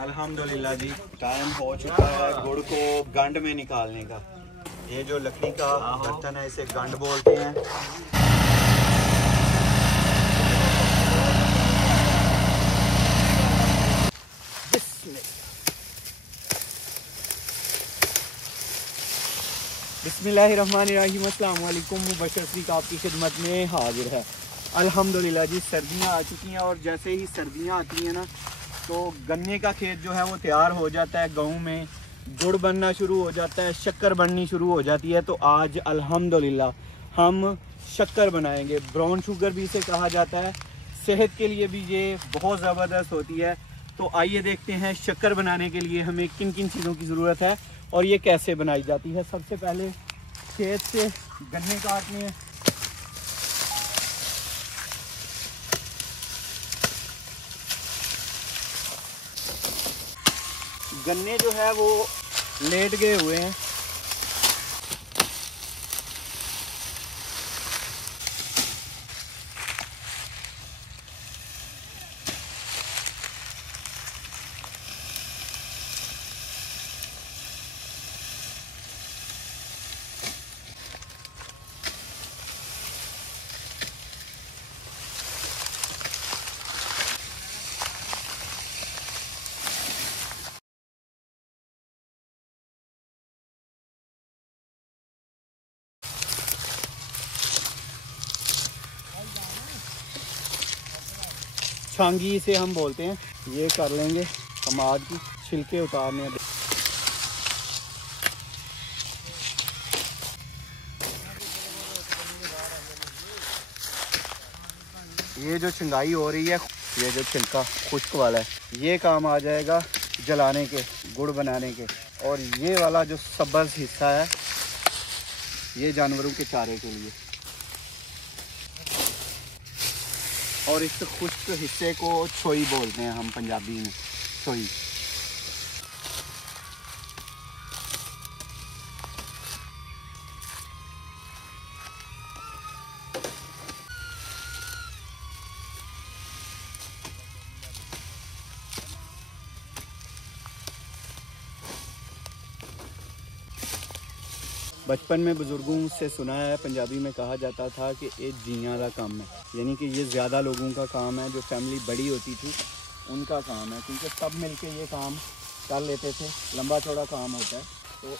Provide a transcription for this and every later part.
अल्हम्दुलिल्लाह जी, टाइम हो चुका है गुड़ को गंड में निकालने का। ये जो लकड़ी का बर्तन है इसे गंड बोलते हैं। बिस्मिल्लाहिर्रहमानिर्रहीम। अस्सलाम वालेकुम। मुबशर सिद्दीक आपकी खिदमत में हाजिर है। अल्हम्दुलिल्लाह जी, सर्दियाँ आ चुकी हैं और जैसे ही सर्दियाँ आती हैं ना तो गन्ने का खेत जो है वो तैयार हो जाता है, गेहूँ में गुड़ बनना शुरू हो जाता है, शक्कर बननी शुरू हो जाती है। तो आज अल्हम्दुलिल्लाह हम शक्कर बनाएंगे। ब्राउन शुगर भी इसे कहा जाता है, सेहत के लिए भी ये बहुत ज़बरदस्त होती है। तो आइए देखते हैं शक्कर बनाने के लिए हमें किन किन चीज़ों की ज़रूरत है और ये कैसे बनाई जाती है। सबसे पहले खेत से गन्ने काटने हैं। गन्ने जो है वो लेट गए हुए हैं। छांगी इसे हम बोलते हैं। ये कर लेंगे कमाद की, छिलके उतारने हैं। ये जो छंगाई हो रही है, ये जो छिलका खुश्क वाला है, ये काम आ जाएगा जलाने के, गुड़ बनाने के। और ये वाला जो सब्ज़ हिस्सा है ये जानवरों के चारे के लिए। और इस खुश्क हिस्से को छोई बोलते हैं हम पंजाबी में, छोई। बचपन में बुज़ुर्गों से सुना है, पंजाबी में कहा जाता था कि ये जियां का काम है, यानी कि ये ज़्यादा लोगों का काम है। जो फैमिली बड़ी होती थी उनका काम है, क्योंकि सब मिलके ये काम कर लेते थे। लंबा चौड़ा काम होता है तो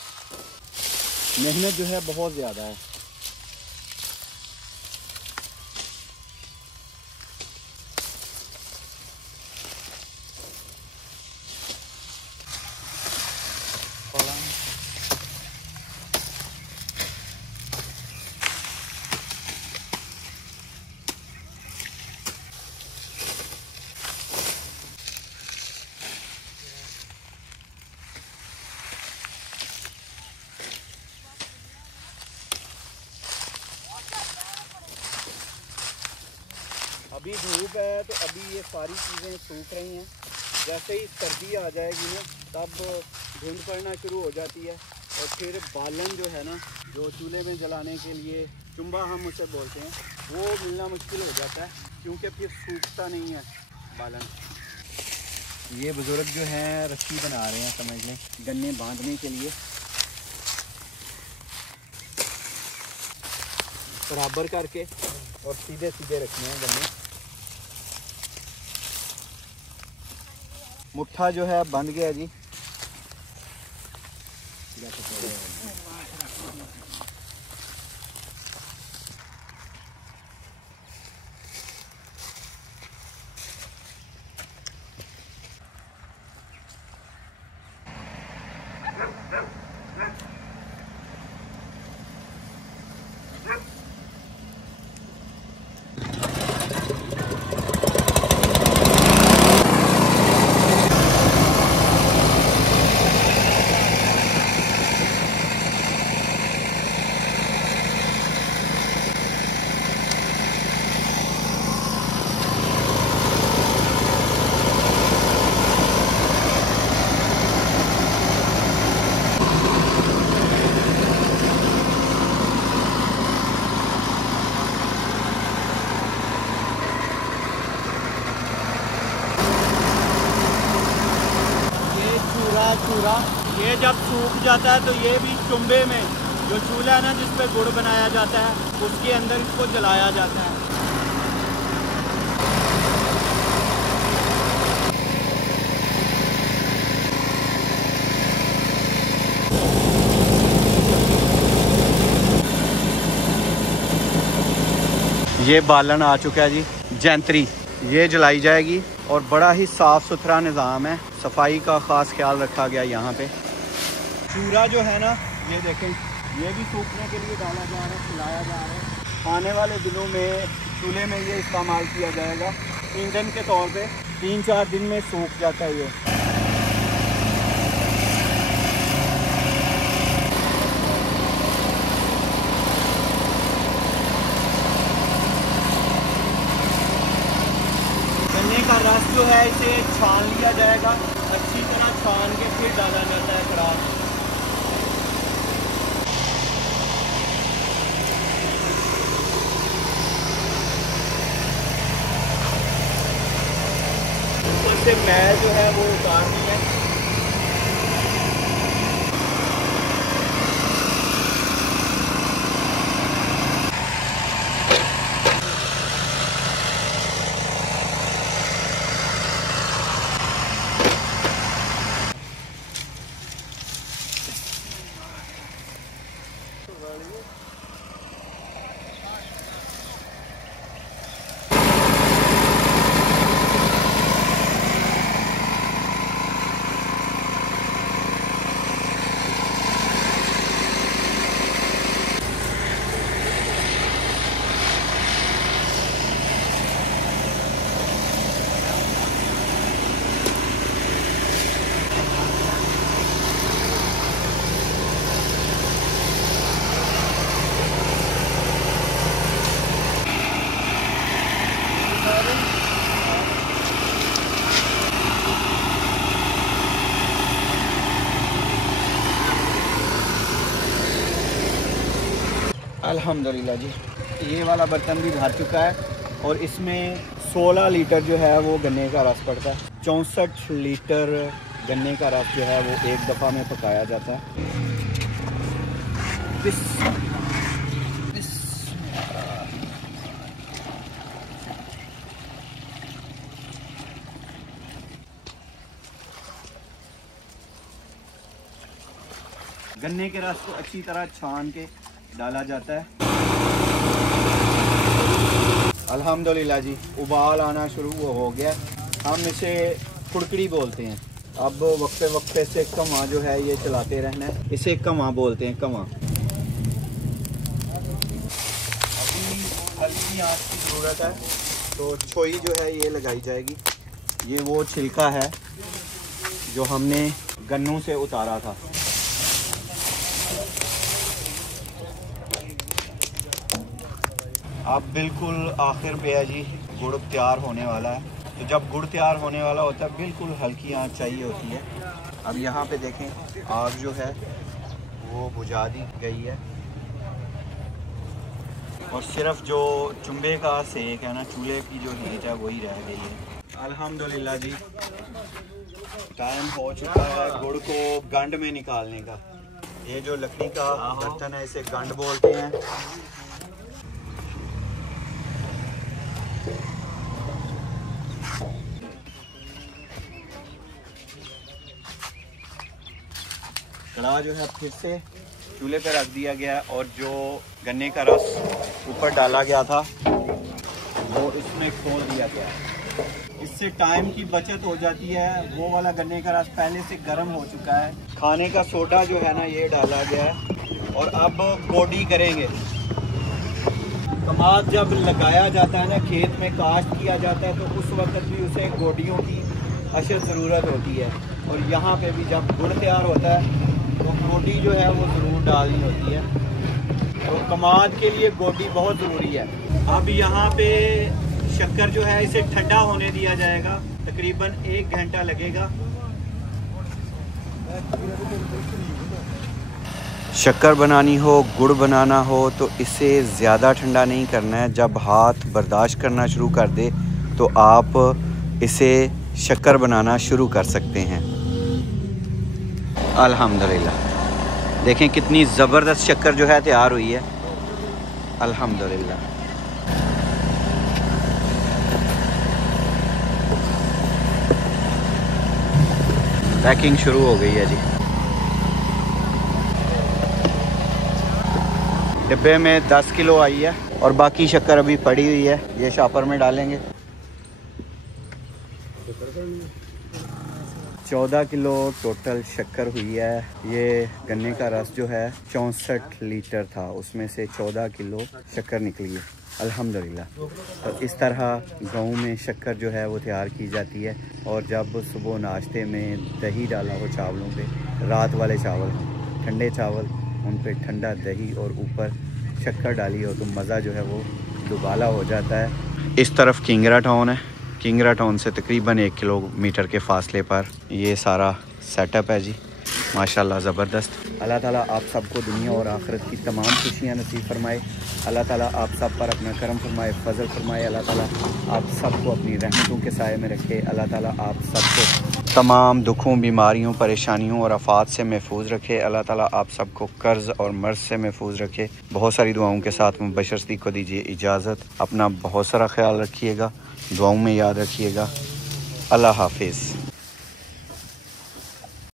मेहनत जो है बहुत ज़्यादा है। अभी धूप है तो अभी ये सारी चीज़ें सूख रही हैं। जैसे ही सर्दी आ जाएगी ना तब धुंध पड़ना शुरू हो जाती है और फिर बालन जो है ना, जो चूल्हे में जलाने के लिए चुम्बा हम उसे बोलते हैं, वो मिलना मुश्किल हो जाता है, क्योंकि फिर सूखता नहीं है बालन। ये बुज़ुर्ग जो हैं रस्सी बना रहे हैं, समझ लें, गन्ने बांधने के लिए। बराबर करके और सीधे सीधे रखने हैं गन्ने। मुट्ठा जो है बंध गया जी। है चूरा। ये जब सूख जाता है तो ये भी चुम्बे में जो चूल्हा है ना जिस पे गुड़ बनाया जाता है उसके अंदर इसको जलाया जाता है। ये बालन आ चुका है जी, जैंतरी ये जलाई जाएगी और बड़ा ही साफ़ सुथरा निज़ाम है, सफाई का ख़ास ख्याल रखा गया यहाँ पे। चूरा जो है ना ये देखें, ये भी सूखने के लिए डाला जा रहा है, खिलाया जा रहा है। आने वाले दिनों में चूल्हे में ये इस्तेमाल किया जाएगा ईंधन के तौर पे। 3-4 दिन में सूख जाता है ये। गन्ने का रस जो है इसे छान लिया जाएगा, अच्छी तरह छान के फिर डाला जाता है खराब। से मैल जो है वो उतारनी है। अल्हम्दुलिल्लाह जी, ये वाला बर्तन भी भर चुका है और इसमें 16 लीटर जो है वो गन्ने का रस पड़ता है। 64 लीटर गन्ने का रस जो है वो एक दफ़ा में पकाया जाता है। गन्ने के रस को अच्छी तरह छान के डाला जाता है। अल्हम्दुलिल्लाह जी, उबाल आना शुरू हो गया। हम इसे कुड़कड़ी बोलते हैं। अब वक्फे वक्फे से कमा जो है ये चलाते रहना है, इसे कमा बोलते हैं, कमा। अभी हल्की आंच की ज़रूरत है तो छोई जो है ये लगाई जाएगी। ये वो छिलका है जो हमने गन्नों से उतारा था। अब बिल्कुल आखिर पे है जी, गुड़ तैयार होने वाला है। तो जब गुड़ तैयार होने वाला होता है बिल्कुल हल्की आंच चाहिए होती है। अब यहाँ पे देखें आग जो है वो बुझा दी गई है और सिर्फ जो चुम्बे का सेक है ना, चूल्हे की जो हीट है वही रह गई है। अल्हम्दुलिल्लाह जी, टाइम हो चुका है गुड़ को गंड में निकालने का। ये जो लकड़ी का बर्तन है इसे गंड बोलते हैं। कढ़ा जो है फिर से चूल्हे पर रख दिया गया और जो गन्ने का रस ऊपर डाला गया था वो इसमें खोल दिया गया। इससे टाइम की बचत हो जाती है। वो वाला गन्ने का रस पहले से गर्म हो चुका है। खाने का सोडा जो है ना ये डाला गया है और अब गोडी करेंगे। कमाद जब लगाया जाता है ना, खेत में काश्त किया जाता है तो उस वक्त भी उसे गोडियों की अशद ज़रूरत होती है। और यहाँ पे भी जब गुड़ तैयार होता है तो गोडी जो है वो ज़रूर डालनी होती है। तो कमाद के लिए गोडी बहुत ज़रूरी है। अब यहाँ पे शक्कर जो है इसे ठंडा होने दिया जाएगा, तकरीबन 1 घंटा लगेगा। शक्कर बनानी हो, गुड़ बनाना हो तो इसे ज़्यादा ठंडा नहीं करना है। जब हाथ बर्दाश्त करना शुरू कर दे तो आप इसे शक्कर बनाना शुरू कर सकते हैं। अल्हम्दुलिल्लाह। देखें कितनी ज़बरदस्त शक्कर जो है तैयार हुई है, अल्हम्दुलिल्लाह। पैकिंग शुरू हो गई है जी। डिब्बे में 10 किलो आई है और बाकी शक्कर अभी पड़ी हुई है, ये शॉपर में डालेंगे। 14 किलो टोटल शक्कर हुई है। ये गन्ने का रस जो है 64 लीटर था, उसमें से 14 किलो शक्कर निकली है, अल्हम्दुलिल्लाह। तो इस तरह गाँव में शक्कर जो है वो तैयार की जाती है। और जब सुबह नाश्ते में दही डाला हो चावलों पे, रात वाले चावल, ठंडे चावल, उन पे ठंडा दही और ऊपर शक्कर डाली हो तो मज़ा जो है वो दुबाला हो जाता है। इस तरफ किंगरा टाउन है, किंगरा टाउन से तकरीबन 1 किलोमीटर के फासले पर ये सारा सेटअप है जी। माशाल्लाह ज़बरदस्त। अल्लाह ताला आप सबको दुनिया और आखिरत की तमाम खुशियाँ नसीब फरमाए। अल्लाह ताला आप सब पर अपना करम फरमाए, फजल फरमाए। अल्लाह ताला आप सबको अपनी रहमतों के साए में रखे। अल्लाह ताला आप सबको तमाम दुखों, बीमारियों, परेशानियों और आफात से महफूज रखे। अल्लाह ताला आप सबको कर्ज़ और मर्ज़ से महफूज रखे। बहुत सारी दुआओं के साथ मुबशर सिद्दीक़ को दीजिए इजाज़त। अपना बहुत सारा ख्याल रखिएगा, दुआओं में याद रखिएगा। अल्लाह हाफिज़।